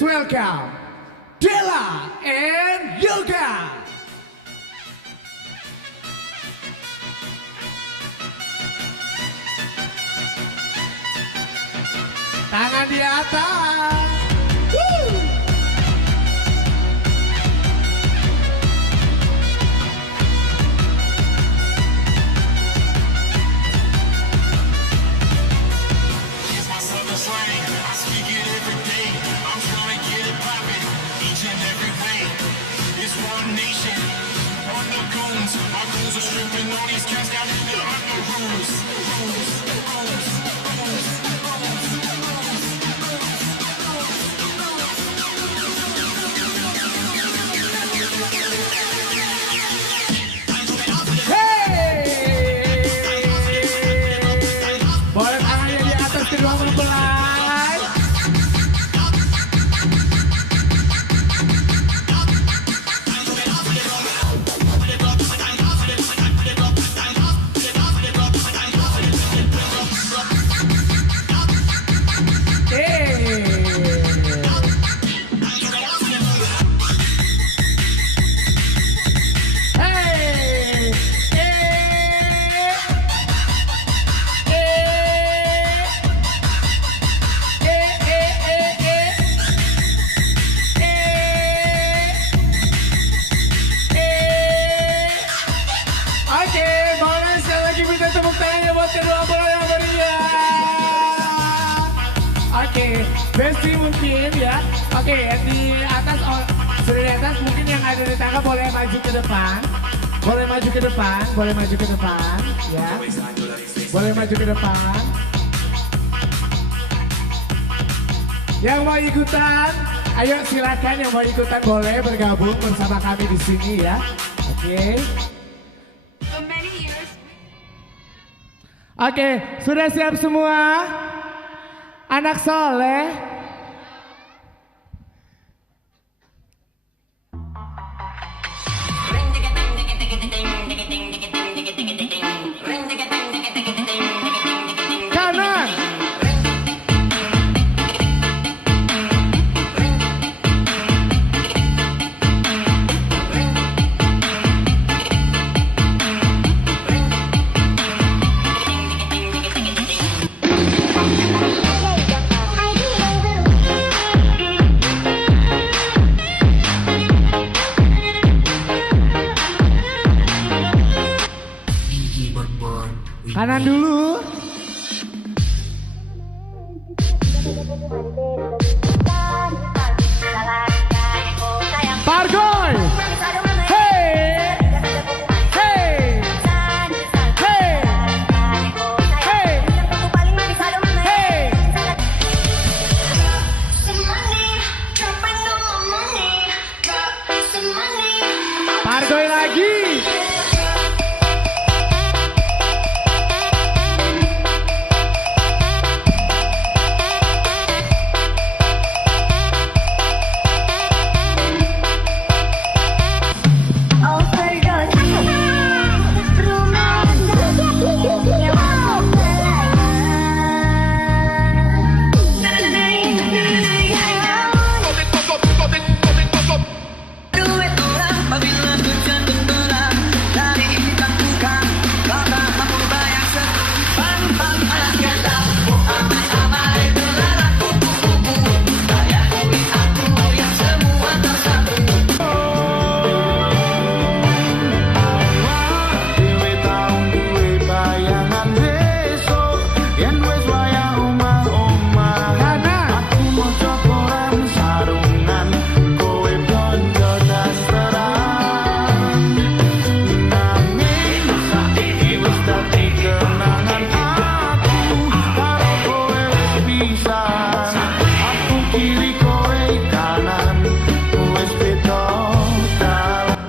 Please welcome Della and Yoga. Tangan di atas. Woo! Tepuk tangannya buat kedua bola yang meriah. Oke, Besti mungkin ya. Oke, di atas, sudah di atas mungkin yang ada di tangga boleh maju ke depan. Boleh maju ke depan, boleh maju ke depan ya. Boleh maju ke depan. Yang mau ikutan, ayo silakan yang mau ikutan boleh bergabung bersama kami di sini ya. Oke. Oke, sudah siap semua? Anak soleh? Kanan! Kanan dulu. Pargoy. Hey. Hey. Hey. Hey. Hey. Pargoy lagi.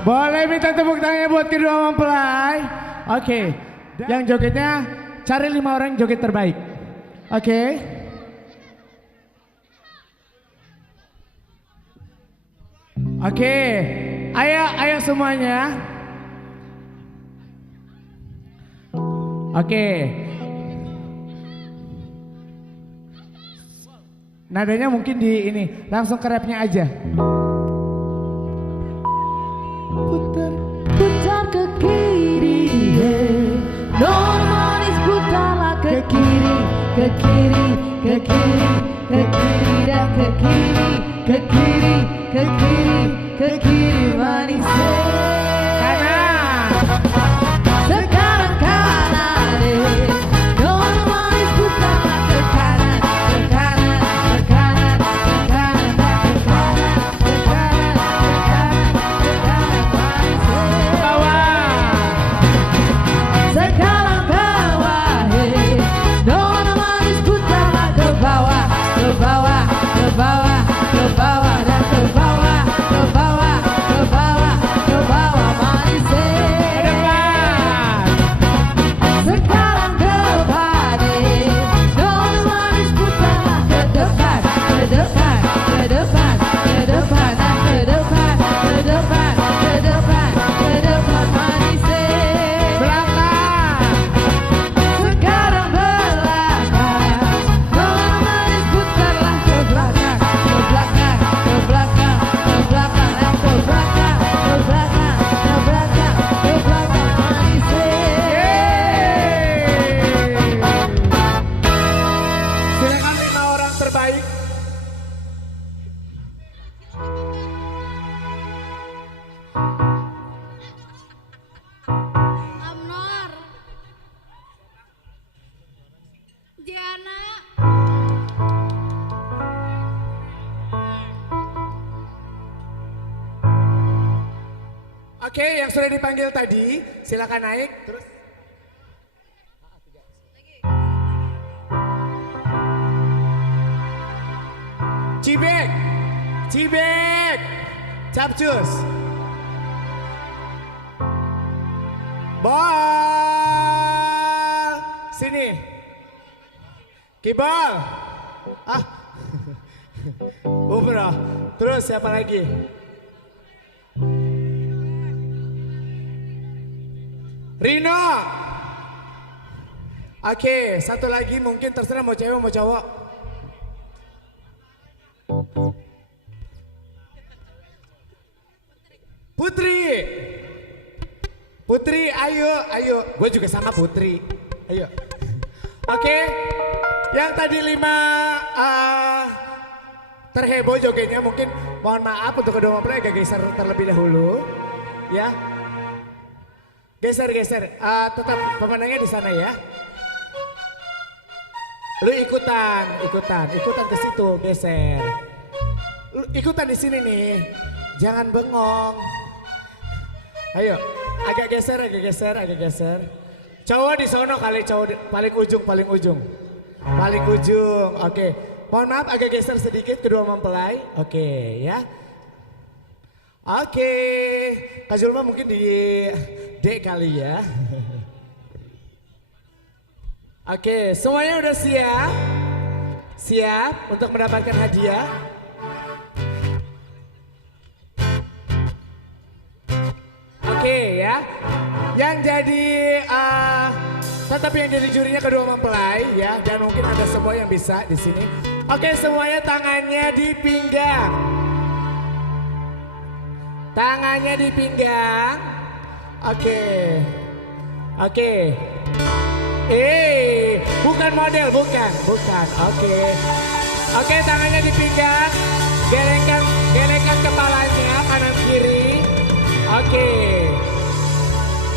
Boleh minta tepuk tangannya buat kedua mempelai. Oke, yang jogetnya cari 5 orang joget terbaik. Oke. Oke, ayo semuanya. Oke. Nadanya mungkin di ini, langsung ke rapnya aja. Putar, putar ke kiri, non manis putarlah ke kiri, ke kiri, ke kiri, ke kiri dan ke kiri, ke kiri, ke kiri, ke kiri manis. Kanan. Sekarang kanan, non manis putarlah ke kanan, ke kanan, ke kanan, ke kanan, ke kanan, ke kanan, ke kanan, ke kanan manis. Bawah. Sekarang bawah, non manis putarlah ke bawah, ke bawah, ke bawah, ke bawah dan ke bawah, ke bawah, ke bawah, ke bawah manis. Ke depan. Sekarang depan, non manis putarlah ke depan, ke depan, ke depan, ke depan dan ke depan, ke depan, ke depan, ke depan manis. Belakang. Sekarang belakang, non manis putarlah ke belakang, ke belakang, ke belakang, ke belakang dan ke belakang, ke belakang, ke belakang, ke belakang manis. Silakan 5 orang terbaik. Amnor, Diana, Oke, yang sudah dipanggil tadi, silakan naik. Terus. Cibek, Cibek, Capcus, Bal, sini, Kibal, Ubro, terus siapa lagi? Rino. Oke, satu lagi mungkin terserah mau cewek mau cowok. Putri. Putri, ayo. Gue juga sama Putri. Ayo. Oke, yang tadi 5 terheboh jogetnya mungkin mohon maaf untuk kedua mempelai agak geser terlebih dahulu. Ya. Geser. Tetap pemenangnya di sana ya. Lu ikutan ke situ, geser. Lu ikutan di sini nih. Jangan bengong. Ayo, agak geser. Cowok di sono kali, cowok paling ujung. Oke. Mohon maaf agak geser sedikit kedua mempelai. Oke, ya. Oke, Kak Zulma mungkin di D kali ya. Oke, semuanya udah siap? Siap untuk mendapatkan hadiah? Oke ya, yang jadi tetap yang jadi jurinya kedua mempelai ya, dan mungkin ada semua yang bisa di sini. Oke, semuanya tangannya di pinggang. Tangannya di pinggang. Oke. Bukan model, bukan. Oke, tangannya di pinggang. Gelengkan kepalanya kanan kiri. Oke.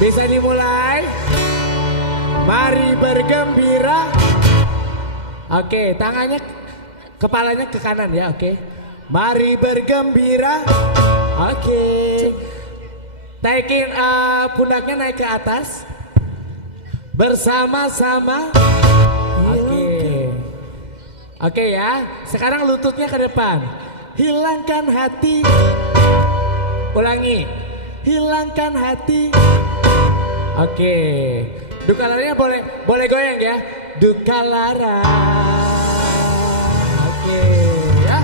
Bisa dimulai. Mari bergembira. Oke, kepalanya ke kanan ya, oke. Mari bergembira. Oke, naikin pundaknya naik ke atas bersama-sama. Oke ya. Sekarang lututnya ke depan. Hilangkan hati. Ulangi. Hilangkan hati. Oke. Duka laranya boleh goyang ya. Duka lara. Oke ya.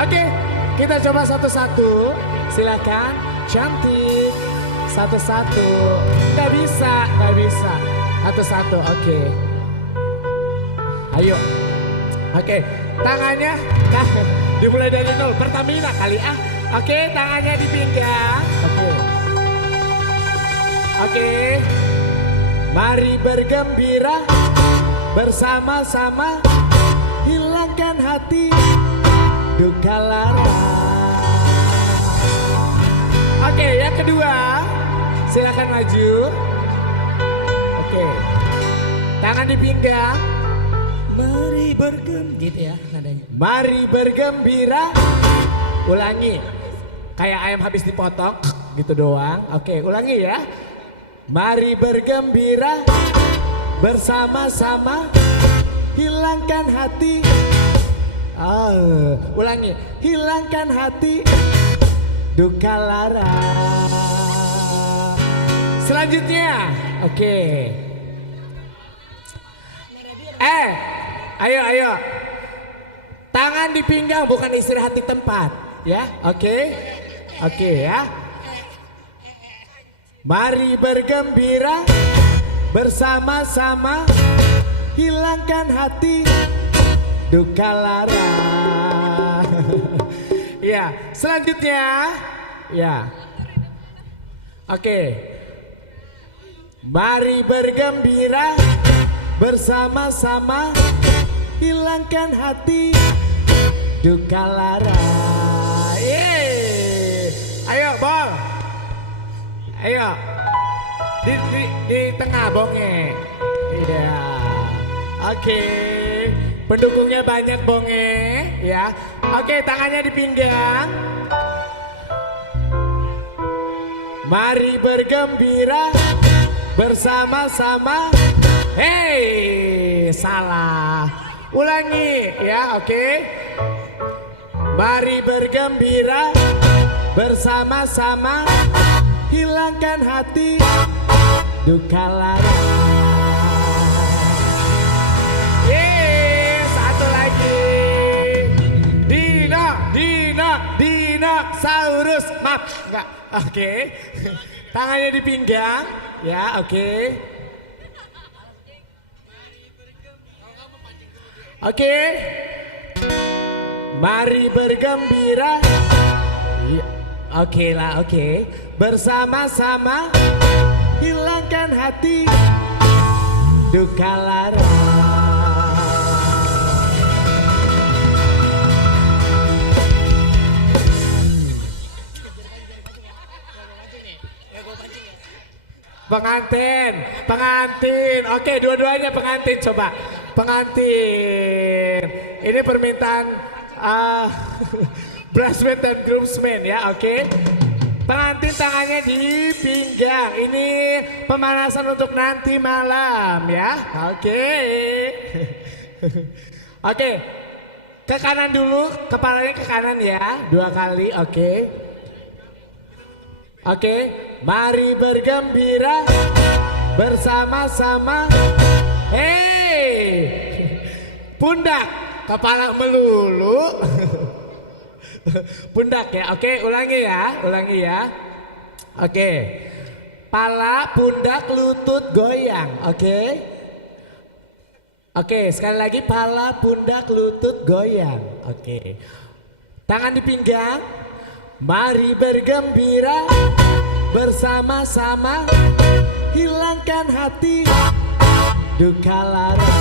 Oke. Kita coba satu-satu, silakan, cantik, satu-satu, nggak bisa, satu-satu, oke. Ayo, Oke, tangannya dimulai dari nol. Pertamina kali ah. Oke, tangannya di pinggang. Oke. Mari bergembira bersama-sama, hilangkan hati duka lara. Oke, yang kedua, silakan maju. Oke, tangan di pinggang. Mari bergembira, gitu ya nadanya. Mari bergembira. Ulangi, kayak ayam habis dipotong, gitu doang. Oke, ulangi ya. Mari bergembira bersama-sama, hilangkan hati. Ulangi, hilangkan hati duka lara. Selanjutnya, oke. Ayo. Tangan di pinggang, bukan istirahat di tempat, ya. Oke ya. Mari bergembira bersama-sama, hilangkan hati duka lara. Ya, selanjutnya, ya. Oke. Mari bergembira bersama-sama, hilangkan hati duka lara. Ayo, Bol. Ayo. Di tengah bonge. Iya. Oke. Pendukungnya banyak bonge, ya. Oke, tangannya di pinggang. Mari bergembira bersama-sama. Hei, salah. Ulangi ya, oke. Mari bergembira bersama-sama, hilangkan hati duka lara. Satu lagi. Dinosaurus. Maaf, enggak. Oke. Tangannya di pinggang, ya, oke. Oke. Mari bergembira. Oke lah, oke. Bersama-sama, hilangkan hati duka lara. Pengantin. Oke, dua-duanya pengantin, coba. Pengantin. Ini permintaan bridesmaid dan groomsmen ya, oke. Pengantin tangannya di pinggang. Ini pemanasan untuk nanti malam ya, oke. Oke, ke kanan dulu, kepalanya ke kanan ya, 2 kali, oke. Oke, mari bergembira bersama-sama. Pundak, kepala melulu. Pundak ya, oke, ulangi ya. Oke, pala, pundak, lutut, goyang, oke. Oke, sekali lagi pala, pundak, lutut, goyang, oke. Tangan di pinggang. Mari bergembira bersama-sama, hilangkan hati duka lara.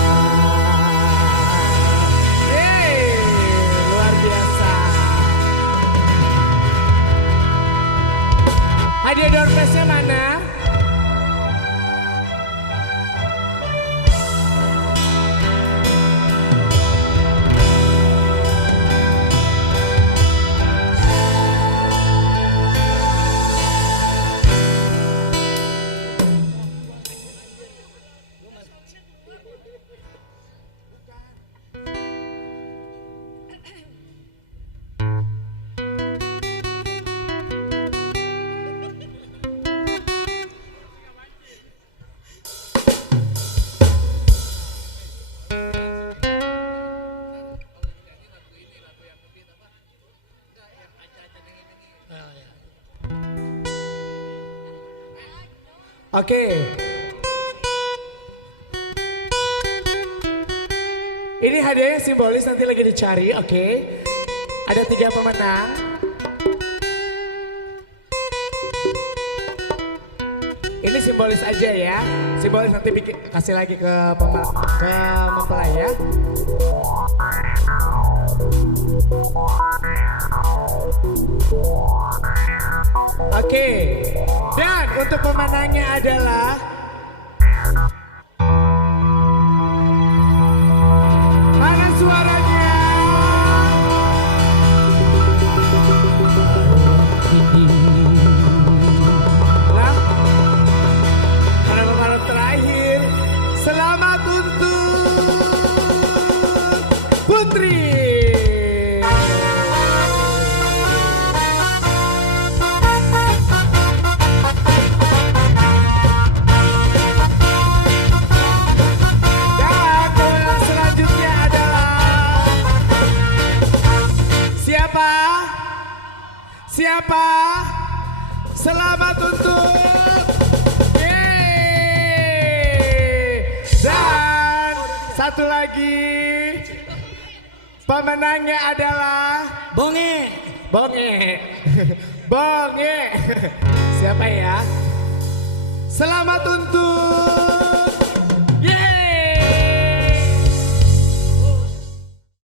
Luar biasa. Hadiah door prize-nya mana? Oke. Ini hadiahnya simbolis nanti lagi dicari, oke. Ada 3 pemenang. Ini simbolis aja ya. Simbolis nanti kasih lagi ke mempelai ya. Oke. Dan untuk pemenangnya adalah mana suaranya? Lah, kalau terakhir, selamat untuk Putri. Siapa? Selamat untuk dan satu lagi pemenangnya adalah Bonge. Bonge. Siapa ya? Selamat untuk